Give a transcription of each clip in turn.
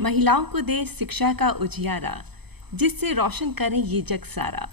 महिलाओं को दे शिक्षा का उजियारा, जिससे रोशन करें ये जग सारा।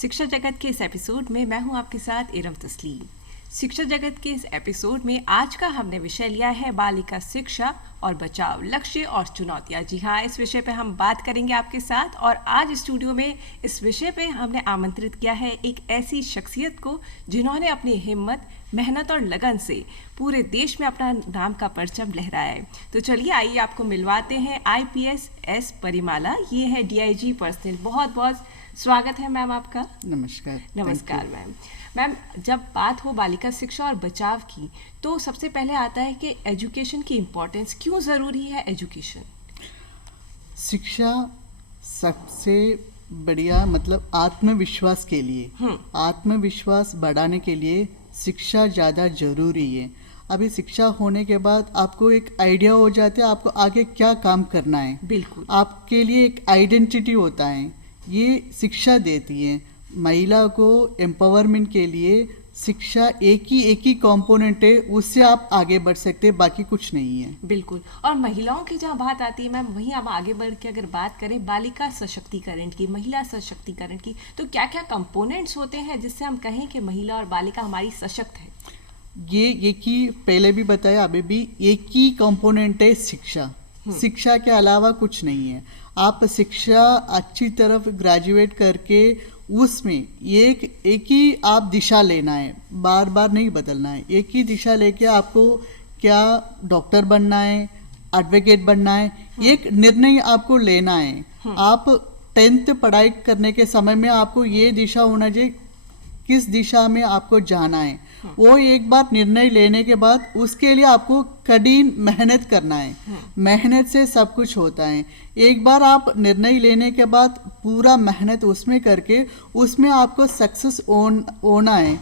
शिक्षा जगत के इस एपिसोड में मैं हूं आपके साथ इरम तस्लीम। शिक्षा जगत के इस एपिसोड में आज का हमने विषय लिया है बालिका शिक्षा और बचाव, लक्ष्य और चुनौतियां। जी हाँ, इस विषय पे हम बात करेंगे आपके साथ। और आज स्टूडियो में इस विषय पे हमने आमंत्रित किया है एक ऐसी शख्सियत को जिन्होंने अपनी हिम्मत, मेहनत और लगन से पूरे देश में अपना नाम का परचम लहराया है। तो चलिए आइए आपको मिलवाते हैं IPS एस परिमाला। ये है DIG पर्सनल। बहुत बहुत स्वागत है मैम आपका। नमस्कार। नमस्कार मैम। जब बात हो बालिका शिक्षा और बचाव की तो सबसे पहले आता है कि एजुकेशन की इम्पोर्टेंस, क्यों ज़रूरी है एजुकेशन? शिक्षा सबसे बढ़िया मतलब आत्मविश्वास के लिए, आत्मविश्वास बढ़ाने के लिए शिक्षा ज़्यादा ज़रूरी है। अभी शिक्षा होने के बाद आपको एक आइडिया हो जाता है आपको आगे क्या काम करना है। बिल्कुल, आपके लिए एक आइडेंटिटी होता है, ये शिक्षा देती है। महिला को एम्पावरमेंट के लिए शिक्षा एक ही कंपोनेंट है, उससे आप आगे बढ़ सकते हैं, बाकी कुछ नहीं है। बिल्कुल। और महिलाओं की जहाँ बात आती है मैम, वहीं हम आगे बढ़ के अगर बात करें बालिका सशक्तिकरण की, महिला सशक्तिकरण की, तो क्या क्या कंपोनेंट्स होते हैं जिससे हम कहें कि महिला और बालिका हमारी सशक्त है? ये एक ही पहले भी बताया, अभी भी एक ही कंपोनेंट है शिक्षा। शिक्षा के अलावा कुछ नहीं है। आप शिक्षा अच्छी तरफ ग्रेजुएट करके उसमें एक ही आप दिशा लेना है, बार बार नहीं बदलना है। एक ही दिशा लेके आपको क्या डॉक्टर बनना है, एडवोकेट बनना है, एक निर्णय आपको लेना है। आप 10th पढ़ाई करने के समय में आपको ये दिशा होना चाहिए किस दिशा में आपको जाना है। वो एक बार निर्णय लेने के बाद उसके लिए आपको कठिन मेहनत करना है। मेहनत से सब कुछ होता है। एक बार आप निर्णय लेने के बाद पूरा मेहनत उसमें करके उसमें आपको सक्सेस होना है।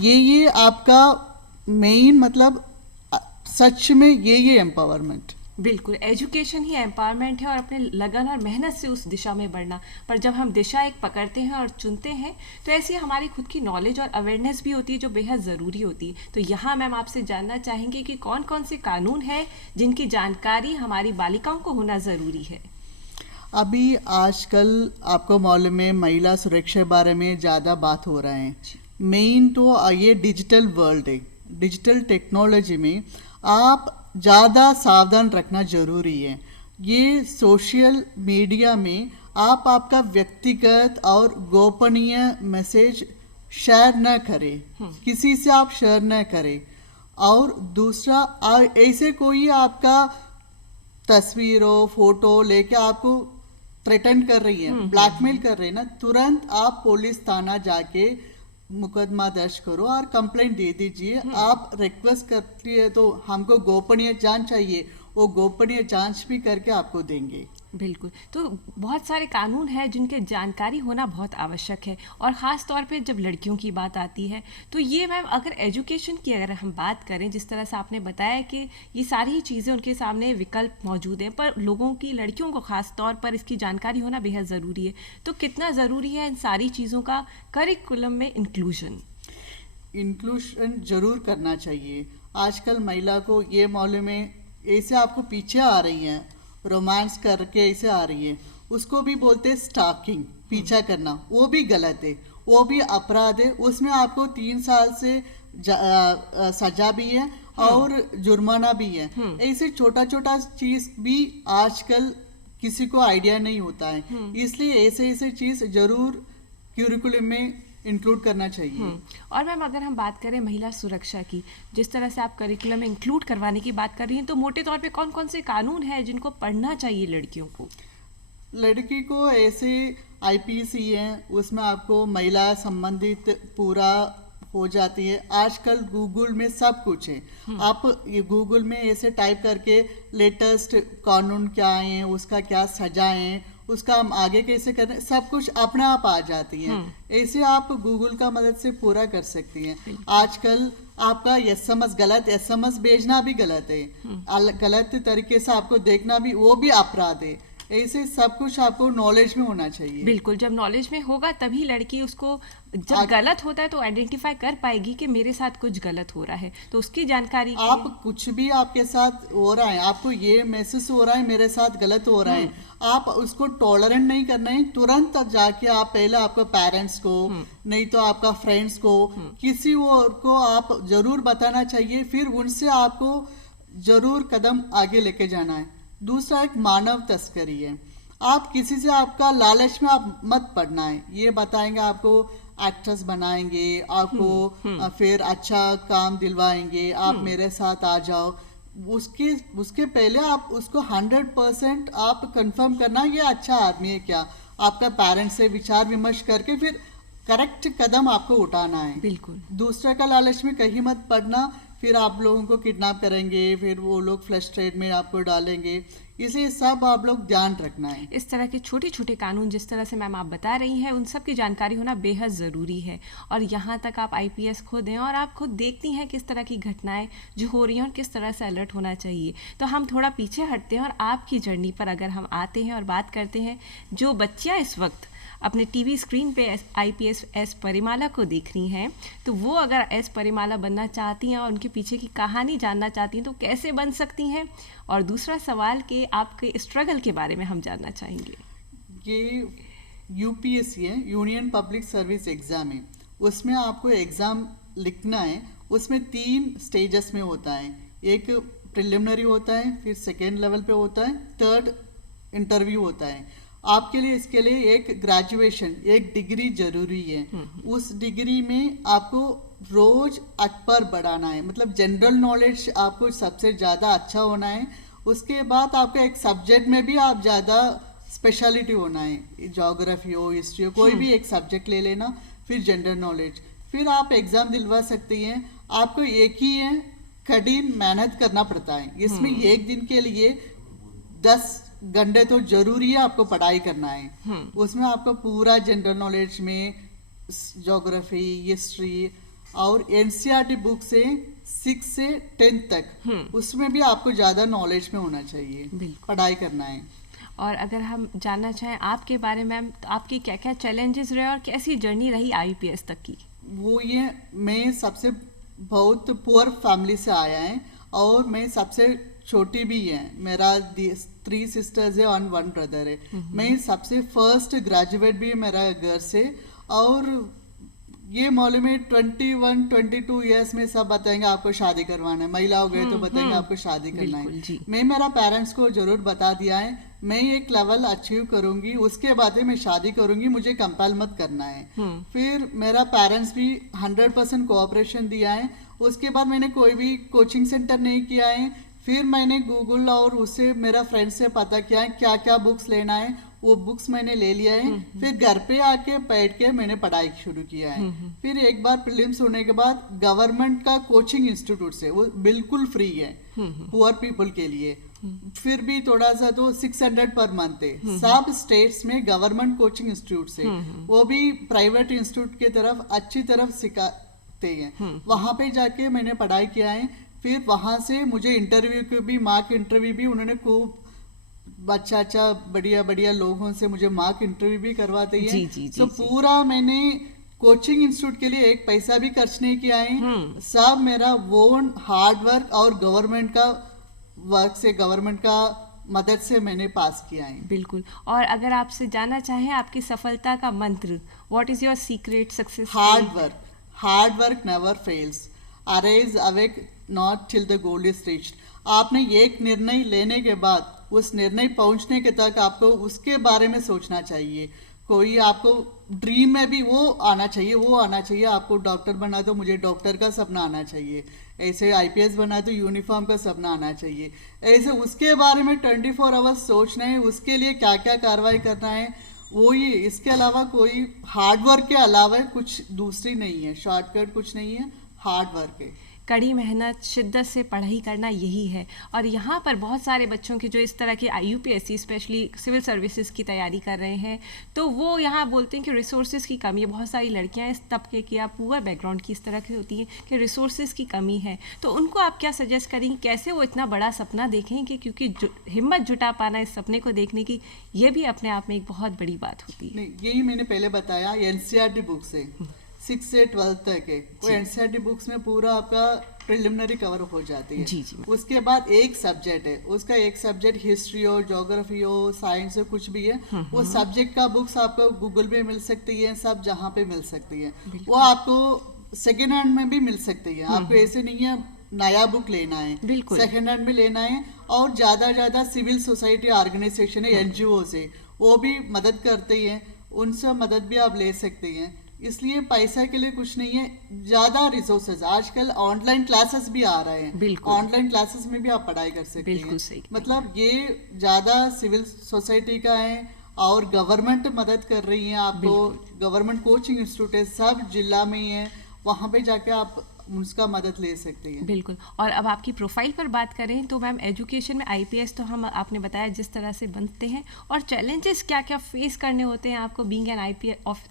ये आपका मेन मतलब सच में ये एम्पावरमेंट। बिल्कुल, एजुकेशन ही एम्पावरमेंट है और अपने लगन और मेहनत से उस दिशा में बढ़ना। पर जब हम दिशा एक पकड़ते हैं और चुनते हैं तो ऐसी हमारी खुद की नॉलेज और अवेयरनेस भी होती है जो बेहद ज़रूरी होती है। तो यहाँ मैम आपसे जानना चाहेंगे कि कौन कौन से कानून हैं जिनकी जानकारी हमारी बालिकाओं को होना ज़रूरी है? अभी आजकल आपको मालूम है महिला सुरक्षा के बारे में ज़्यादा बात हो रहा है। मेन तो ये डिजिटल वर्ल्ड है। डिजिटल टेक्नोलॉजी में आप ज़्यादा सावधान रखना ज़रूरी है। ये सोशल मीडिया में आप आपका व्यक्तिगत और गोपनीय मैसेज शेयर न करें, किसी से आप शेयर न करें। और दूसरा, ऐसे कोई आपका तस्वीरों फोटो लेके आपको थ्रेटन कर रही है, ब्लैकमेल कर रही है ना, तुरंत आप पुलिस थाना जाके मुकदमा दर्ज करो और कंप्लेंट दे दीजिए। आप रिक्वेस्ट करती है तो हमको गोपनीय जांच चाहिए, वो गोपनीय जांच भी करके आपको देंगे। बिल्कुल। तो बहुत सारे कानून हैं जिनके जानकारी होना बहुत आवश्यक है, और ख़ास तौर पे जब लड़कियों की बात आती है तो ये मैम अगर एजुकेशन की अगर हम बात करें, जिस तरह से आपने बताया कि ये सारी ही चीज़ें उनके सामने विकल्प मौजूद हैं, पर लोगों की, लड़कियों को ख़ास तौर पर इसकी जानकारी होना बेहद ज़रूरी है। तो कितना ज़रूरी है इन सारी चीज़ों का करिकुलम में इंक्लूजन ज़रूर करना चाहिए। आजकल महिला को ये मालूम है ऐसे आपको पीछे आ रही हैं, रोमांस करके ऐसे आ रही है, उसको भी बोलते हैं स्टॉकिंग, पीछा करना। वो भी गलत है, वो भी अपराध है। उसमें आपको 3 साल से सजा भी है और जुर्माना भी है। ऐसे छोटा छोटा चीज भी आजकल किसी को आइडिया नहीं होता है, इसलिए ऐसे चीज जरूर क्यूरिकुलम में इंक्लूड करना चाहिए। और मैम अगर हम बात करें महिला सुरक्षा की, जिस तरह से आप करिकुलम में इंक्लूड करवाने की बात कर रही हैं, तो मोटे तौर पे कौन कौन से कानून हैं जिनको पढ़ना चाहिए लड़कियों को? लड़की को ऐसे IPC है, उसमें आपको महिला संबंधित पूरा हो जाती है। आजकल गूगल में सब कुछ है। आप ये गूगल में ऐसे टाइप करके लेटेस्ट कानून क्या है, उसका क्या सजा है, उसका हम आगे कैसे करें, सब कुछ अपने आप आ जाती है। ऐसे आप गूगल का मदद से पूरा कर सकती हैं। आजकल आपका गलत SMS भेजना भी गलत है, गलत तरीके से आपको देखना भी, वो भी अपराध है। ऐसे सब कुछ आपको नॉलेज में होना चाहिए। बिल्कुल, जब नॉलेज में होगा तभी लड़की उसको जब गलत होता है तो आइडेंटिफाई कर पाएगी कि मेरे साथ कुछ गलत हो रहा है, तो उसकी जानकारी के आप कुछ भी आपके साथ हो रहा है, आपको ये महसूस हो रहा है मेरे साथ गलत हो रहा है, आप उसको टॉलरेंट नहीं करना है। तुरंत जाके आप पहले आपको पेरेंट्स को, नहीं तो आपका फ्रेंड्स को, किसी और को आप जरूर बताना चाहिए। फिर उनसे आपको जरूर कदम आगे लेके जाना है। दूसरा एक मानव तस्करी है। आप किसी से आपका लालच में आप मत पड़ना है। ये बताएंगे आपको एक्ट्रेस बनाएंगे, आपको फिर अच्छा काम दिलवाएंगे, आप मेरे साथ आ जाओ। उसके पहले आप उसको 100% आप कंफर्म करना ये अच्छा आदमी है क्या। आपका पेरेंट्स से विचार विमर्श करके फिर करेक्ट कदम आपको उठाना है। बिल्कुल। दूसरे का लालच में कहीं मत पड़ना, फिर आप लोगों को किडनैप करेंगे, फिर वो लोग फ्लस्ट्रेट में आपको डालेंगे। इसे सब आप लोग ध्यान रखना है। इस तरह के छोटे छोटे कानून जिस तरह से मैम आप बता रही हैं, उन सब की जानकारी होना बेहद ज़रूरी है। और यहाँ तक आप IPS खुद हैं और आप खुद देखती हैं किस तरह की घटनाएं जो हो रही हैं और किस तरह से अलर्ट होना चाहिए। तो हम थोड़ा पीछे हटते हैं और आपकी जर्नी पर अगर हम आते हैं और बात करते हैं, जो बच्चियाँ इस वक्त अपने TV स्क्रीन पे IPS एस परिमाला को देख रही हैं, तो वो अगर एस परिमाला बनना चाहती हैं और उनके पीछे की कहानी जानना चाहती हैं तो कैसे बन सकती हैं। और दूसरा सवाल कि आपके स्ट्रगल के बारे में हम जानना चाहेंगे। ये UPSC है, यूनियन पब्लिक सर्विस एग्ज़ाम है। उसमें आपको एग्ज़ाम लिखना है। उसमें 3 स्टेजेस में होता है। एक प्रिलिमिनरी होता है, फिर सेकेंड लेवल पे होता है, थर्ड इंटरव्यू होता है। आपके लिए इसके लिए एक ग्रेजुएशन, एक डिग्री जरूरी है। उस डिग्री में आपको रोज अकबर बढ़ाना है, मतलब जनरल नॉलेज आपको सबसे ज़्यादा अच्छा होना है। उसके बाद आपको एक सब्जेक्ट में भी आप ज़्यादा स्पेशलिटी होना है, ज्योग्राफी हो, हिस्ट्री हो, कोई भी एक सब्जेक्ट ले लेना, फिर जनरल नॉलेज। फिर आप एग्ज़ाम दिलवा सकते हैं। आपको एक ही है, कठिन मेहनत करना पड़ता है। इसमें एक दिन के लिए 10 घंटे तो जरूरी है आपको पढ़ाई करना है। उसमें आपको पूरा जनरल नॉलेज में ज्योग्राफी, हिस्ट्री और NCERT बुक से 6 से 10 तक, उसमें भी आपको ज़्यादा नॉलेज में होना चाहिए, पढ़ाई करना है। और अगर हम जानना चाहें आपके बारे में, तो आपके क्या क्या चैलेंजेस रहे और कैसी जर्नी रही IPS तक की। वो ये, मैं सबसे बहुत पुअर फैमिली से आया है और मैं सबसे छोटी भी है। मेरा 3 सिस्टर्स है और 1 ब्रदर है। मैं सबसे फर्स्ट ग्रेजुएट भी मेरा घर से। और ये मालूम है 21-22 ईयर्स में सब बताएंगे आपको शादी करवाना है। महिला हो गए तो बताएंगे आपको शादी करना है। मैं मेरा पेरेंट्स को जरूर बता दिया है, मैं एक लेवल अचीव करूंगी, उसके बाद मैं शादी करूंगी, मुझे कंपेल मत करना है। फिर मेरा पेरेंट्स भी 100% कोऑपरेशन दिया है। उसके बाद मैंने कोई भी कोचिंग सेंटर नहीं किया है। फिर मैंने गूगल और उससे मेरा फ्रेंड से पता किया है क्या क्या बुक्स लेना है, वो बुक्स मैंने ले लिया है। फिर घर पे आके बैठ के मैंने पढ़ाई शुरू किया है। फिर एक बार प्रीलिम्स होने के बाद गवर्नमेंट का कोचिंग इंस्टीट्यूट से, वो बिल्कुल फ्री है पुअर पीपल के लिए, फिर भी थोड़ा सा तो 600 पर मंथ है। सब स्टेट्स में गवर्नमेंट कोचिंग इंस्टीट्यूट से, वो भी प्राइवेट इंस्टीट्यूट की तरफ अच्छी तरफ सिखाते हैं। वहां पे जाके मैंने पढ़ाई किया है। फिर वहां से मुझे इंटरव्यू के भी, मार्क इंटरव्यू भी उन्होंने खूब अच्छा बढ़िया बढ़िया लोगों से मुझे मार्क इंटरव्यू भी करवाते हैं। तो पूरा मैंने कोचिंग इंस्टीट्यूट के लिए एक पैसा भी खर्च नहीं किया है। सब मेरा ओन हार्ड वर्क और गवर्नमेंट का वर्क से, गवर्नमेंट का मदद से मैंने पास किया है। बिल्कुल। और अगर आपसे जानना चाहें आपकी सफलता का मंत्र, what is your secret success? Hard work never fails, arise awake not till the goal is reached. आपने एक निर्णय लेने के बाद उस निर्णय पहुंचने के तक आपको उसके बारे में सोचना चाहिए। कोई आपको ड्रीम में भी वो आना चाहिए। आपको डॉक्टर बना तो मुझे डॉक्टर का सपना आना चाहिए, ऐसे IPS बना तो यूनिफॉर्म का सपना आना चाहिए। ऐसे उसके बारे में 24 आवर्स सोचना है, उसके लिए क्या क्या कार्रवाई करना है वो ही। इसके अलावा कोई हार्डवर्क के अलावा कुछ दूसरी नहीं है, शॉर्टकट कुछ नहीं है, हार्ड वर्क है। कड़ी मेहनत, शिद्दत से पढ़ाई करना यही है। और यहाँ पर बहुत सारे बच्चों के जो इस तरह के IUPSC स्पेशली सिविल सर्विसेज की तैयारी कर रहे हैं, तो वो यहाँ बोलते हैं कि रिसोर्सेज की कमी है। बहुत सारी लड़कियाँ इस तबके की या पुअर बैकग्राउंड की इस तरह की होती हैं कि रिसोर्सेज की कमी है। तो उनको आप क्या सजेस्ट करेंगे, कैसे वो इतना बड़ा सपना देखेंगे? क्योंकि हिम्मत जुटा पाना इस सपने को देखने की, ये भी अपने आप में एक बहुत बड़ी बात होती है। नहीं, यही मैंने पहले बताया, NCERT बुक से 6 से 12 तक है वो NCERT बुक्स में पूरा आपका प्रिलिमिनरी कवर हो जाती है। जी जी। उसके बाद एक सब्जेक्ट है, उसका एक सब्जेक्ट हिस्ट्री हो, ज्योग्राफी हो, साइंस हो, कुछ भी है, वो सब्जेक्ट का बुक्स आपको गूगल पे मिल सकती है, सब जहाँ पे मिल सकती है। वो आपको सेकेंड हैंड में भी मिल सकती है, आपको ऐसे नहीं है नया बुक लेना है, सेकेंड हैंड में लेना है। और ज्यादा सिविल सोसाइटी ऑर्गेनाइजेशन है, NGO से, वो भी मदद करते हैं, उनसे मदद भी आप ले सकते हैं। इसलिए पैसा के लिए कुछ नहीं है, ज्यादा रिसोर्सेज, आजकल ऑनलाइन क्लासेस भी आ रहे हैं, ऑनलाइन क्लासेस में भी आप पढ़ाई कर सकते हैं। मतलब ये ज्यादा सिविल सोसाइटी का है और गवर्नमेंट मदद कर रही है आपको। गवर्नमेंट कोचिंग इंस्टीट्यूट है, सब जिला में ही है, वहाँ पे जाके आप उसका मदद ले सकते हैं। बिल्कुल। और अब आपकी प्रोफाइल पर बात करें तो मैम एजुकेशन में IPS तो हम आपने बताया जिस तरह से बनते हैं, और चैलेंजेस क्या क्या फेस करने होते हैं आपको बीइंग एन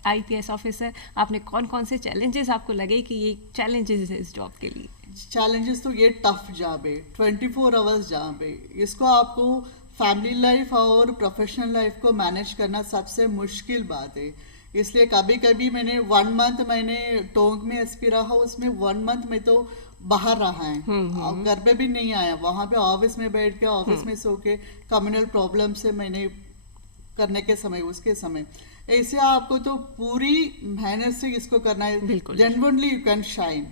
IPS ऑफिसर? आपने कौन कौन से चैलेंजेस आपको लगे कि ये चैलेंजेस है इस जॉब के लिए? चैलेंजेस तो ये टफ जॉब है, 24 आवर्स जॉब है, इसको आपको फैमिली लाइफ और प्रोफेशनल लाइफ को मैनेज करना सबसे मुश्किल बात है। इसलिए कभी कभी मैंने 1 मंथ मैंने टोंक में SP रहा, उसमें 1 मंथ में तो बाहर रहा है, घर पे भी नहीं आया, वहाँ पे ऑफिस में बैठ के, ऑफिस में सो के, कम्युनल प्रॉब्लम से मैंने करने के समय, उसके समय ऐसे आपको तो पूरी मेहनत से इसको करना है। जेन्युइनली यू कैन शाइन,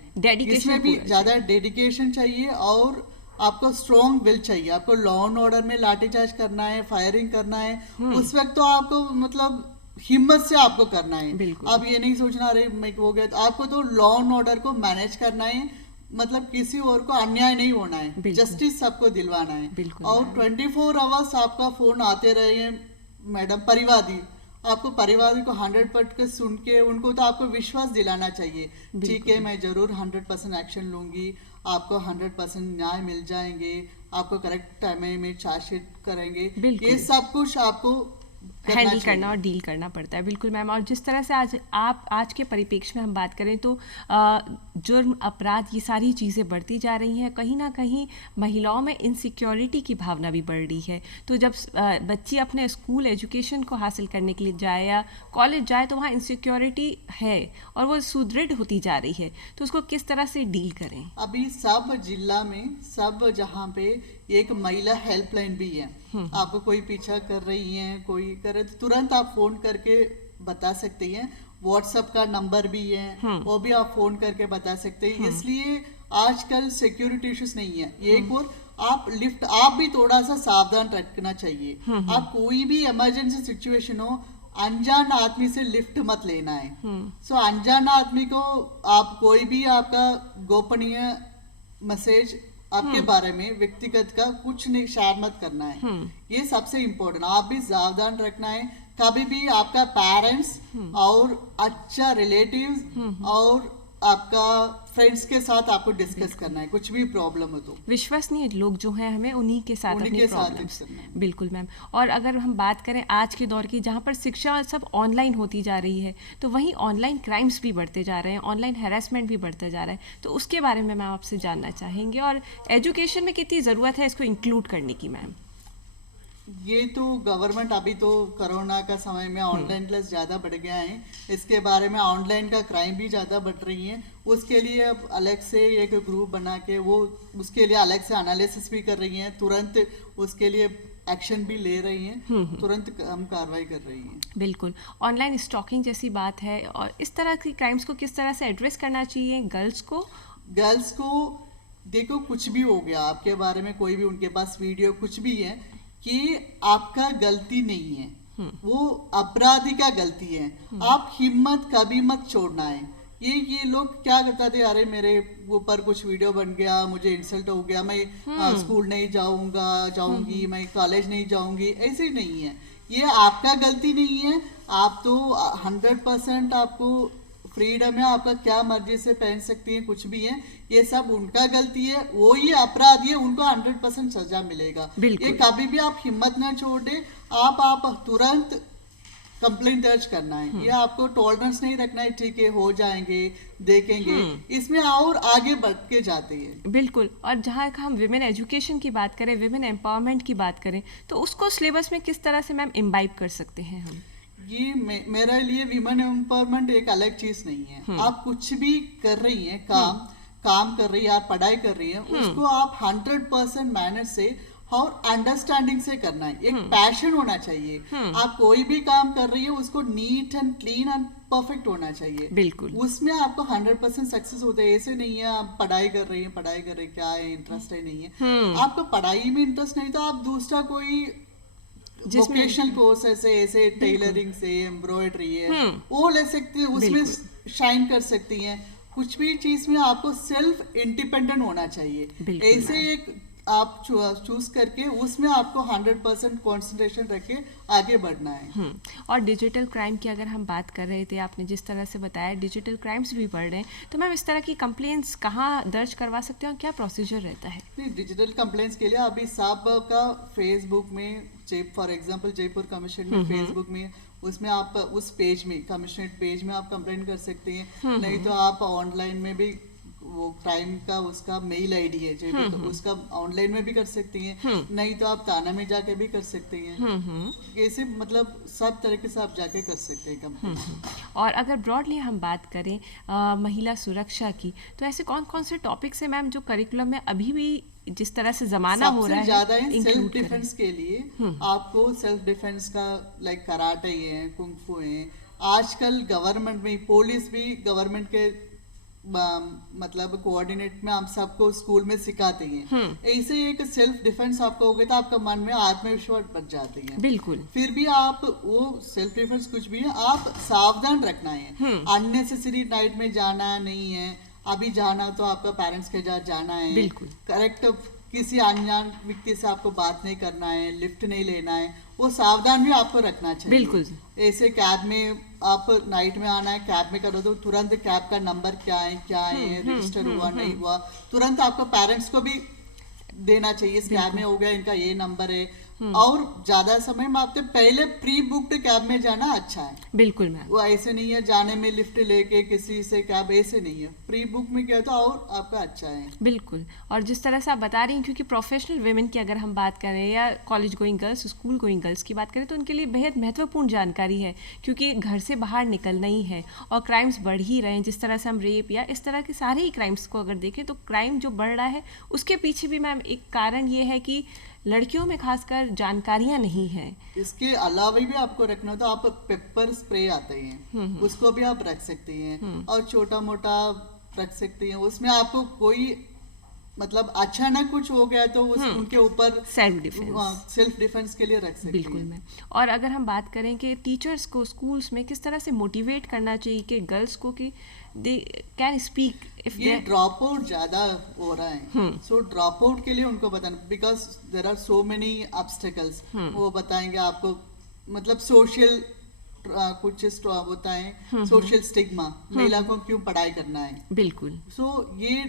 इसमें भी ज्यादा डेडिकेशन चाहिए और आपको स्ट्रॉन्ग विल चाहिए। आपको लॉ एंड ऑर्डर में लाठीचार्ज करना है, फायरिंग करना है, उस वक्त तो आपको मतलब हिम्मत से आपको करना है। आप ये नहीं सोचना अरे मैं हो गया, तो आपको तो लॉ एंड ऑर्डर को मैनेज करना है, मतलब किसी और को अन्याय नहीं होना है, जस्टिस सबको दिलवाना है। और 24 आवर्स आपका फोन आते रहे हैं मैडम परिवादी, आपको परिवादी को 100% सुन के उनको तो आपको विश्वास दिलाना चाहिए, ठीक है मैं जरूर 100% एक्शन लूंगी, आपको 100% न्याय मिल जाएंगे, आपको करेक्ट टाइम में चार्जशीट करेंगे, ये सब कुछ आपको हैंडल करना और डील करना पड़ता है। बिल्कुल मैम। और जिस तरह से आज के परिप्रेक्ष्य में हम बात करें तो जुर्म, अपराध, ये सारी चीज़ें बढ़ती जा रही हैं, कहीं ना कहीं महिलाओं में इनसिक्योरिटी की भावना भी बढ़ रही है। तो जब बच्ची अपने स्कूल एजुकेशन को हासिल करने के लिए जाए या कॉलेज जाए तो वहाँ इनसिक्योरिटी है और वो सुदृढ़ होती जा रही है, तो उसको किस तरह से डील करें? अभी सब जिला में, सब जहाँ पे एक महिला हेल्पलाइन भी है, आपको कोई पीछा कर रही है, कोई करे तो तुरंत आप फोन करके बता सकते हैं। व्हाट्सएप का नंबर भी है, वो भी आप फोन करके बता सकते हैं। इसलिए आजकल सिक्योरिटी इश्यूज नहीं है। एक और आप भी थोड़ा सा सावधान रखना चाहिए। आप कोई भी इमरजेंसी सिचुएशन हो, अनजान आदमी से लिफ्ट मत लेना है। सो अनजान आदमी को आप कोई भी आपका गोपनीय मैसेज आपके बारे में व्यक्तिगत का कुछ नहीं शेयर मत करना है, ये सबसे इम्पोर्टेंट। आप भी सावधान रखना है। कभी भी आपका पेरेंट्स और अच्छा रिलेटिव्स और आपका फ्रेंड्स के साथ आपको डिस्कस करना है, कुछ भी प्रॉब्लम हो तो। विश्वसनीय लोग जो हैं हमें उन्हीं के साथ अपनी प्रॉब्लम्स। बिल्कुल मैम। और अगर हम बात करें आज के दौर की जहाँ पर शिक्षा सब ऑनलाइन होती जा रही है, तो वहीं ऑनलाइन क्राइम्स भी बढ़ते जा रहे हैं, ऑनलाइन हैरेसमेंट भी बढ़ता जा रहा है, तो उसके बारे में मैम आपसे जानना चाहेंगे, और एजुकेशन में कितनी ज़रूरत है इसको इंक्लूड करने की मैम? ये तो गवर्नमेंट अभी तो कोरोना का समय में ऑनलाइन क्लास ज़्यादा बढ़ गया है, इसके बारे में ऑनलाइन का क्राइम भी ज़्यादा बढ़ रही है। उसके लिए अब अलग से एक ग्रुप बना के वो उसके लिए अलग से एनालिसिस भी कर रही हैं, तुरंत उसके लिए एक्शन भी ले रही हैं, तुरंत हम कार्रवाई कर रही हैं। बिल्कुल। ऑनलाइन स्टॉकिंग जैसी बात है, और इस तरह की क्राइम्स को किस तरह से एड्रेस करना चाहिए? गर्ल्स को देखो, कुछ भी हो गया आपके बारे में, कोई भी उनके पास वीडियो कुछ भी है कि आपका गलती नहीं है, वो अपराधी का गलती है, आप हिम्मत कभी मत छोड़ना है। ये लोग क्या करते थे, अरे मेरे ऊपर कुछ वीडियो बन गया, मुझे इंसल्ट हो गया, मैं स्कूल नहीं जाऊंगी, मैं कॉलेज नहीं जाऊंगी, ऐसे नहीं है। ये आपका गलती नहीं है, आप तो 100% आपको फ्रीडम है, आपका क्या मर्जी से पहन सकती हैं, कुछ भी है, ये सब उनका गलती है, वो ही अपराधी है, उनको 100% सजा मिलेगा। ये कभी भी आप हिम्मत ना छोड़े, आप तुरंत कंप्लेंट दर्ज करना है। ये आपको टॉलरेंस नहीं रखना है, ठीक है हो जाएंगे, देखेंगे, इसमें और आगे बढ़ के जाते हैं। बिल्कुल। और जहाँ हम विमेन एजुकेशन की बात करें, विमेन एम्पावरमेंट की बात करें, तो उसको सिलेबस में किस तरह से मैम इम्बाइब कर सकते हैं हम? ये मेरे लिए विमेन एम्पावरमेंट एक अलग चीज नहीं है। आप कुछ भी कर रही हैं, काम कर रही है, आप पढ़ाई कर रही है, उसको आप 100% मेहनत से और अंडरस्टैंडिंग से करना है। एक पैशन होना चाहिए। आप कोई भी काम कर रही है, उसको neat and clean and perfect होना चाहिए। बिल्कुल। उसमें आपको 100% सक्सेस होता है। ऐसे नहीं है आप पढ़ाई कर रही है, क्या है, इंटरेस्ट है नहीं है, आपको पढ़ाई में इंटरेस्ट नहीं तो आप दूसरा कोई वोकेशनल कोर्स ऐसे टेलरिंग से, एम्ब्रॉयडरी है, वो ले सकती है, उसमें शाइन कर सकती हैं। कुछ भी चीज में आपको सेल्फ इंडिपेंडेंट होना चाहिए। ऐसे एक आप चूज करके उसमें आपको 100% कंसंट्रेशन रख के आगे बढ़ना है। और डिजिटल क्राइम की अगर हम बात कर रहे थे, आपने जिस तरह से बताया डिजिटल क्राइम्स भी बढ़ रहे हैं, तो मैम इस तरह की कंप्लेंट्स कहाँ दर्ज करवा सकते हैं और क्या प्रोसीजर रहता है? डिजिटल कंप्लेंट्स के लिए अभी सब का फेसबुक में, फॉर एग्जांपल जयपुर कमीशन में फेसबुक में, उसमें आप उस पेज में, कमिश्नरेट पेज में आप कंप्लेंट कर सकते हैं। नहीं तो आप ऑनलाइन में भी वो क्राइम का उसका मेल आईडी है तो उसका ऑनलाइन में भी कर सकती हैं। नहीं तो आप थाना में जाके भी कर सकते हैं। ऐसे मतलब सब तरीके से आप जाके कर सकते हैं कंप्लेंट। और अगर ब्रॉडली हम बात करें महिला सुरक्षा की, तो ऐसे कौन कौन से टॉपिक्स हैं मैम जो करिकुलम में अभी भी जिस तरह से जमाना हो रहा है ज्यादा है सेल्फ डिफेंस के लिए? आपको सेल्फ डिफेंस का लाइक कराटे है, कुंग फू है। आजकल गवर्नमेंट में पुलिस भी गवर्नमेंट के मतलब कोऑर्डिनेट में हम सबको स्कूल में सिखाते हैं। ऐसे एक सेल्फ डिफेंस आपको हो गया तो आपका मन में आत्मविश्वास बढ़ जाती है। बिल्कुल। फिर भी आप वो सेल्फ डिफेंस कुछ भी है, आप सावधान रखना है। अननेसेसरी नाइट में जाना नहीं है। अभी जाना तो आपका पेरेंट्स के साथ जाना है। बिल्कुल। करेक्ट, किसी अनजान व्यक्ति से आपको बात नहीं करना है, लिफ्ट नहीं लेना है, वो सावधान भी आपको रखना चाहिए। बिल्कुल। ऐसे कैब में आप नाइट में आना है, कैब में करो तो तुरंत कैब का नंबर क्या है रजिस्टर हुआ नहीं हुआ, तुरंत आपको पेरेंट्स को भी देना चाहिए। इस कैब में हो गया, इनका ये नंबर है। और ज्यादा समय में आपसे पहले प्री बुक्ड कैब में जाना अच्छा है। बिल्कुल मैम। वो ऐसे नहीं है जाने में लिफ्ट लेके किसी से कैब, ऐसे नहीं है। प्री बुक में क्या तो और आपका अच्छा है। बिल्कुल। और जिस तरह से आप बता रही हैं, क्योंकि प्रोफेशनल वेमेन की अगर हम बात करें या college going girls, school going girls की बात करें, तो उनके लिए बेहद महत्वपूर्ण जानकारी है, क्योंकि घर से बाहर निकलना ही है और क्राइम्स बढ़ ही रहे हैं। जिस तरह से हम रेप या इस तरह के सारे ही क्राइम्स को अगर देखें तो क्राइम जो बढ़ रहा है उसके पीछे भी मैम एक कारण ये है कि लड़कियों में खासकर जानकारियां नहीं है। इसके अलावा भी आपको रखना तो आप पेपर स्प्रे आते हैं, उसको भी आप रख सकते हैं। और छोटा मोटा रख सकते हैं। उसमें आपको कोई मतलब अचानक कुछ हो गया तो उनके ऊपर सेल्फ डिफेंस के लिए रख सकते हैं। बिल्कुल मैम। और अगर हम बात करें कि टीचर्स को स्कूल्स में किस तरह से मोटिवेट करना चाहिए कि गर्ल्स को कि दे कैन स्पीक इफ ये ड्रॉप आउट ज्यादा हो रहा है। सो ड्रॉप आउट के लिए उनको बताना, because there are so many obstacles. वो बताएंगे आपको मतलब सोशल कुछ होता है, सोशल स्टिग्मा, महिला को क्यों पढ़ाई करना है। बिल्कुल। सो ये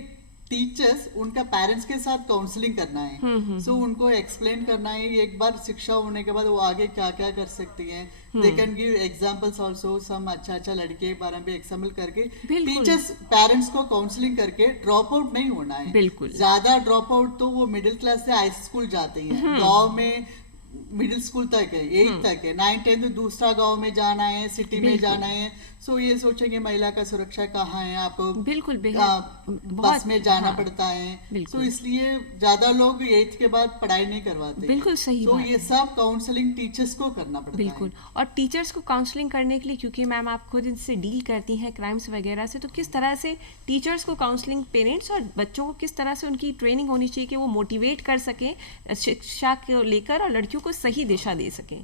टीचर्स उनका पेरेंट्स के साथ काउंसलिंग करना है। सो उनको एक्सप्लेन करना है। एक बार शिक्षा होने के बाद वो आगे क्या क्या कर सकती हैं। They can give examples also, some अच्छा लड़के के बारे में एग्जांपल करके टीचर्स पेरेंट्स को काउंसलिंग करके ड्रॉप आउट नहीं होना है। बिल्कुल। ज्यादा ड्रॉप आउट तो वो मिडिल क्लास से हाई स्कूल जाते हैं। गाँव में मिडिल स्कूल तक है, 8th तक है, 9th 10th दूसरा गांव में जाना है, सिटी में जाना है। सो ये सोचेंगे महिला का सुरक्षा कहाँ है, आपको बिल्कुल बस में जाना पड़ता है। तो इसलिए ज्यादा लोग 8th के बाद पढ़ाई नहीं करवाते। बिल्कुल सही तो ये सब काउंसलिंग टीचर्स को करना पड़ता है। बिल्कुल। और टीचर्स को काउंसलिंग करने के लिए, क्योंकि मैम आप खुद इनसे डील करती हैं क्राइम्स वगैरह से, तो किस तरह से टीचर्स को काउंसलिंग, पेरेंट्स और बच्चों को किस तरह से उनकी ट्रेनिंग होनी चाहिए कि वो मोटिवेट कर सकें शिक्षा को लेकर और लड़कियों को सही दिशा दे सकें?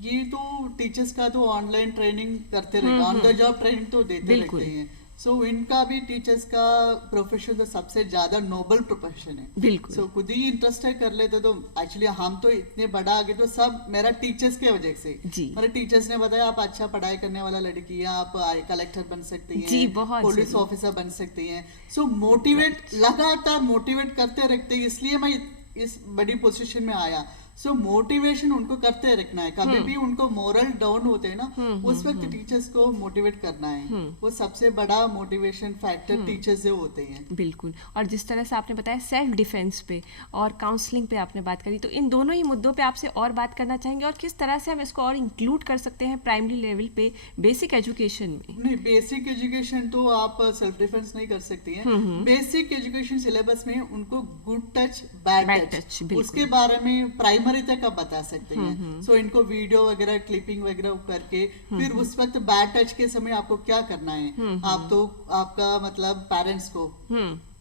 ये तो टीचर्स का तो ऑनलाइन ट्रेनिंग करते रहते हैं, ऑन द जॉब ट्रेनिंग तो देते रहते हैं। सो इनका भी टीचर्स का प्रोफेशन तो सबसे ज्यादा नोबल प्रोफेशन है। बिल्कुल। सो खुद ही इंटरेस्ट है कर लेते तो एक्चुअली हम तो इतने बड़ा आगे तो सब मेरा टीचर्स के वजह से। जी। मेरे टीचर्स ने बताया आप अच्छा पढ़ाई करने वाला लड़की है, आप कलेक्टर बन सकती हैं, जी, बहुत पुलिस ऑफिसर बन सकती हैं। सो मोटिवेट लगातार मोटिवेट करते रखते हैं, इसलिए मैं इस बड़ी पोजीशन में आया। सो मोटिवेशन उनको करते रखना है, कभी भी उनको मोरल डाउन होते हैं ना उस वक्त टीचर्स को मोटिवेट करना है। वो सबसे बड़ा मोटिवेशन फैक्टर टीचर्स जो होते हैं। बिल्कुल। और जिस तरह से आपने बताया सेल्फ डिफेंस पे और काउंसलिंग पे आपने बात करी, तो इन दोनों ही मुद्दों पे आपसे और बात करना चाहेंगे और किस तरह से हम इसको और इंक्लूड कर सकते हैं प्राइमरी लेवल पे बेसिक एजुकेशन में। नहीं, बेसिक एजुकेशन तो आप सेल्फ डिफेंस नहीं कर सकती हैं। बेसिक एजुकेशन सिलेबस में उनको गुड टच बैड टच उसके बारे में प्राइमरी तक आप बता सकते हैं। सो इनको वीडियो वगैरह क्लिपिंग वगैरह करके फिर उस वक्त बैड टच के समय आपको क्या करना है, आप तो आपका मतलब पेरेंट्स को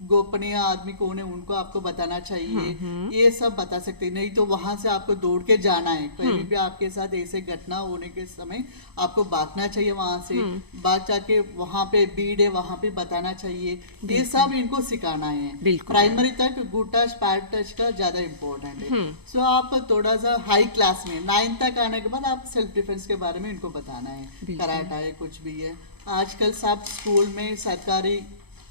गोपनीय आदमी कौन है उनको आपको बताना चाहिए, ये सब बता सकते हैं। नहीं तो वहां से आपको दौड़ के जाना है, कहीं भी आपके साथ ऐसे घटना होने के समय आपको भागना चाहिए वहां से, भाग जाके वहां पे भीड़ है वहां पे बताना चाहिए। ये सब इनको सिखाना है। प्राइमरी तक गुड टच बैड टच का ज्यादा इम्पोर्टेंट है। सो आप थोड़ा सा हाई क्लास में 9th तक आने के बाद आप सेल्फ डिफेंस के बारे में इनको बताना है। कराटा है, कुछ भी है, आजकल सब स्कूल में सरकारी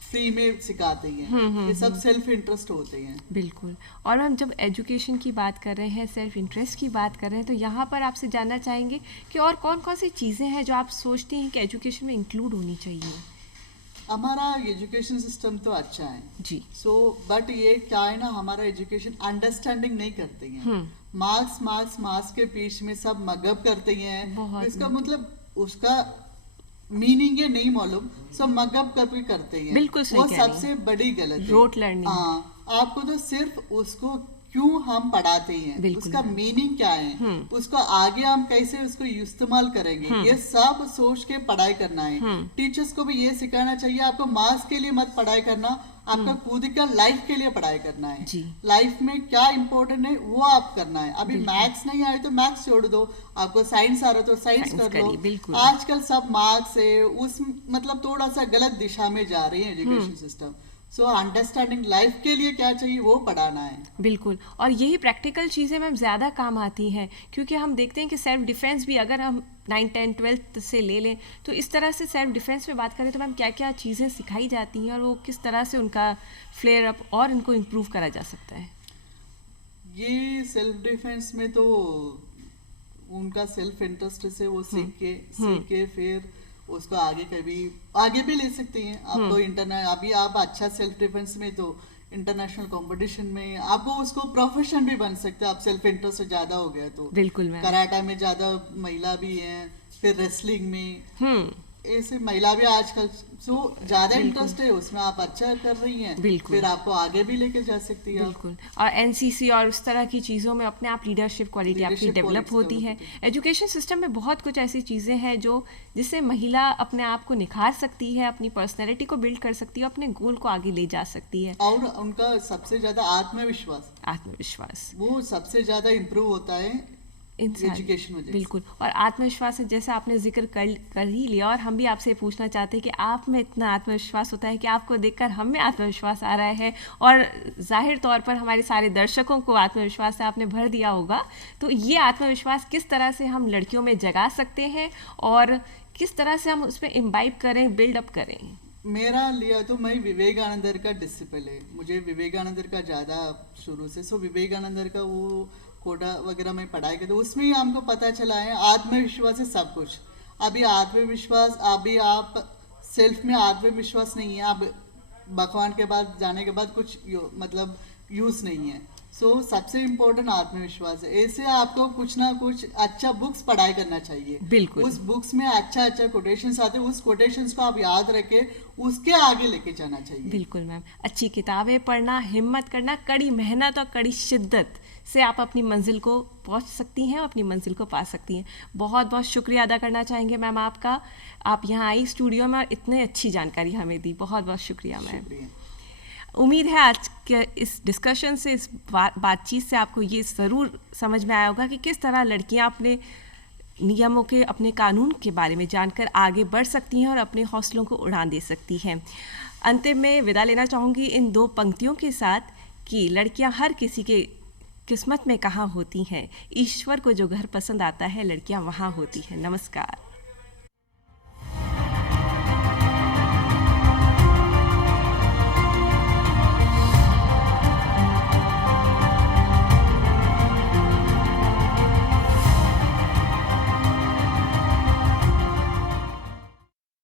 फ्री में सिखाते हैं। ये सब सेल्फ इंटरेस्ट होते हैं। बिल्कुल। और हम जब एजुकेशन की बात कर रहे हैं, सेल्फ इंटरेस्ट की बात कर रहे हैं, तो यहाँ पर आपसे जानना चाहेंगे कि और कौन कौन सी चीज़ें हैं जो आप सोचते हैं कि एजुकेशन में इंक्लूड होनी चाहिए। हमारा एजुकेशन सिस्टम तो अच्छा है जी। सो बट ये क्या है ना, हमारा एजुकेशन अंडरस्टैंडिंग नहीं करते हैं। मार्क्स मार्क्स मार्क्स के बीच में सब मगअप करते हैं। इसका मतलब उसका मीनिंग है नहीं मालूम, सब मगअप करके करते हैं। बिल्कुल सही वो कह रही हैं। सबसे बड़ी गलत है। Rote learning. हाँ, आपको तो सिर्फ उसको क्यों हम पढ़ाते हैं, उसका मीनिंग क्या है, उसको आगे हम कैसे उसको इस्तेमाल करेंगे, ये सब सोच के पढ़ाई करना है। टीचर्स को भी ये सिखाना चाहिए आपको मार्क्स के लिए मत पढ़ाई करना, आपका खुद का लाइफ के लिए पढ़ाई करना है। लाइफ में क्या इंपॉर्टेंट है वो आप करना है। अभी मैथ्स नहीं आए तो मैथ्स छोड़ दो, आपको साइंस आ रहा तो साइंस कर लो। आजकल सब मार्क्स है उस मतलब थोड़ा सा गलत दिशा में जा रही है education system. So understanding life के लिए क्या चाहिए वो पढ़ाना है। बिल्कुल। और यही प्रैक्टिकल चीज़ें मैम ज़्यादा काम आती हैं, क्योंकि हम देखते हैं कि सेल्फ डिफेंस भी अगर हम 9, 10, 12 से ले लें तो इस तरह से सेल्फ डिफेंस में बात करें तो मैम क्या क्या चीज़ें सिखाई जाती हैं और वो किस तरह से उनका फ्लेयर अप और इनको इम्प्रूव करा जा सकता है। ये सेल्फ डिफेंस में तो उनका सेल्फ इंटरेस्ट से वो सीख के फिर उसको आगे कभी आगे भी ले सकते हैं। आपको अभी आप अच्छा सेल्फ डिफेंस में तो इंटरनेशनल कंपटीशन में आपको उसको प्रोफेशन भी बन सकते हैं। आप सेल्फ इंटरेस्ट ज्यादा हो गया तो बिल्कुल मैम। कराटा में ज्यादा महिला भी हैं, फिर रेसलिंग में ऐसे महिला भी आजकल सो ज्यादा इंटरेस्ट है उसमें, आप अच्छा कर रही हैं, फिर आपको आगे भी लेके जा सकती है। बिल्कुल। और एनसीसी और उस तरह की चीज़ों में अपने आप लीडरशिप क्वालिटी आपकी डेवलप होती है। एजुकेशन सिस्टम में बहुत कुछ ऐसी चीज़ें हैं जो जिससे महिला अपने आप को निखार सकती है, अपनी पर्सनैलिटी को बिल्ड कर सकती है, अपने गोल को आगे ले जा सकती है। और उनका सबसे ज्यादा आत्मविश्वास वो सबसे ज्यादा इम्प्रूव होता है एजुकेशन वजह से। बिल्कुल। और आत्मविश्वास जैसा आपने जिक्र कर ही लिया, और हम भी आपसे पूछना चाहते हैं कि आप में इतना आत्मविश्वास होता है कि आपको देखकर हम में आत्मविश्वास आ रहा है और जाहिर तौर पर हमारे सारे दर्शकों को आत्मविश्वास से आपने भर दिया होगा। तो ये आत्मविश्वास किस तरह से हम लड़कियों में जगा सकते हैं और किस तरह से हम उसमें इम्बाइब करें, बिल्डअप करें? मेरा लिया तो मैं विवेकानंद का डिसिपल है, मुझे विवेकानंद का ज़्यादा शुरू से। सो विवेकानंद का वो कोटा वगैरह में पढ़ाई की तो उसमें ही हमको पता चला है आत्मविश्वास है सब कुछ। अभी आत्मविश्वास अभी आप सेल्फ में आत्मविश्वास नहीं है, आप भगवान के बाद जाने के बाद कुछ मतलब यूज नहीं है। सो सबसे इम्पोर्टेंट आत्मविश्वास है। ऐसे आपको कुछ ना कुछ अच्छा बुक्स पढ़ाई करना चाहिए। बिल्कुल। उस बुक्स में अच्छा कोटेशंस आते हैं, उस कोटेशंस को आप याद रखे, उसके आगे लेके जाना चाहिए। बिल्कुल मैम। अच्छी किताबें पढ़ना, हिम्मत करना, कड़ी मेहनत और कड़ी शिद्दत से आप अपनी मंजिल को पहुंच सकती हैं, अपनी मंजिल को पा सकती हैं। बहुत बहुत शुक्रिया अदा करना चाहेंगे मैम आपका, आप यहाँ आई स्टूडियो में और इतने अच्छी जानकारी हमें दी। बहुत बहुत शुक्रिया मैम। उम्मीद है आज के इस डिस्कशन से, इस बातचीत से आपको ये ज़रूर समझ में आया होगा कि किस तरह लड़कियाँ अपने नियमों के, अपने कानून के बारे में जानकर आगे बढ़ सकती हैं और अपने हौसलों को उड़ान दे सकती हैं। अंतिम में विदा लेना चाहूँगी इन 2 पंक्तियों के साथ कि लड़कियां हर किसी के किस्मत में कहाँ होती हैं, ईश्वर को जो घर पसंद आता है लड़कियां वहाँ होती हैं। नमस्कार।